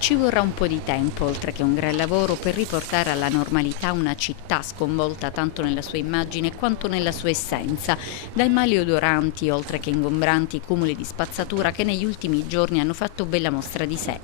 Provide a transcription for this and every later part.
Ci vorrà un po' di tempo, oltre che un gran lavoro, per riportare alla normalità una città sconvolta tanto nella sua immagine quanto nella sua essenza, dai maleodoranti, oltre che ingombranti cumuli di spazzatura che negli ultimi giorni hanno fatto bella mostra di sé.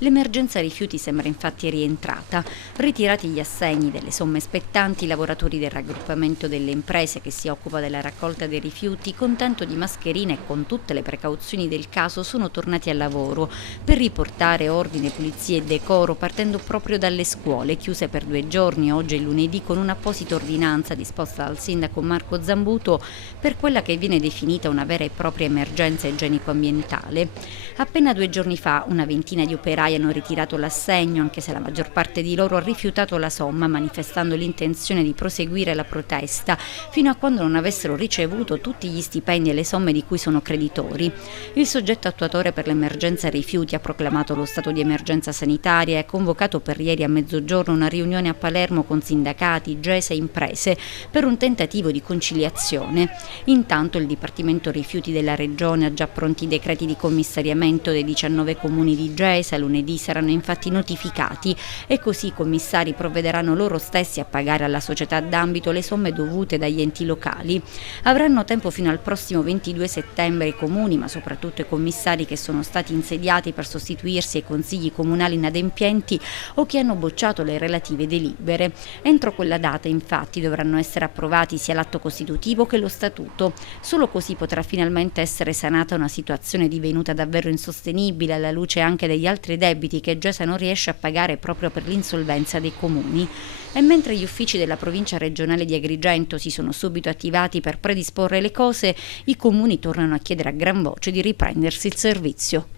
L'emergenza rifiuti sembra infatti rientrata. Ritirati gli assegni delle somme spettanti, i lavoratori del raggruppamento delle imprese che si occupa della raccolta dei rifiuti, con tanto di mascherine e con tutte le precauzioni del caso, sono tornati al lavoro per riportare ordine, pulizia e decoro, partendo proprio dalle scuole, chiuse per 2 giorni, oggi e lunedì, con un'apposita ordinanza disposta dal sindaco Marco Zambuto per quella che viene definita una vera e propria emergenza igienico-ambientale. Appena 2 giorni fa una ventina di operai hanno ritirato l'assegno, anche se la maggior parte di loro ha rifiutato la somma, manifestando l'intenzione di proseguire la protesta fino a quando non avessero ricevuto tutti gli stipendi e le somme di cui sono creditori. Il soggetto attuatore per l'emergenza rifiuti ha proclamato lo stato di emergenza sanitaria e ha convocato per ieri a mezzogiorno una riunione a Palermo con sindacati, GES e imprese per un tentativo di conciliazione. Intanto il Dipartimento Rifiuti della Regione ha già pronti i decreti di commissariamento dei 19 comuni di GES. Lunedì saranno infatti notificati e così i commissari provvederanno loro stessi a pagare alla società d'ambito le somme dovute dagli enti locali. Avranno tempo fino al prossimo 22 settembre i comuni, ma soprattutto i commissari che sono stati insediati per sostituirsi ai consigli comunali inadempienti o che hanno bocciato le relative delibere. Entro quella data infatti dovranno essere approvati sia l'atto costitutivo che lo statuto. Solo così potrà finalmente essere sanata una situazione divenuta davvero insostenibile, alla luce anche degli altri debiti che Gesa non riesce a pagare proprio per l'insolvenza dei comuni. E mentre gli uffici della provincia regionale di Agrigento si sono subito attivati per predisporre le cose, i comuni tornano a chiedere a gran voce di riprendersi il servizio.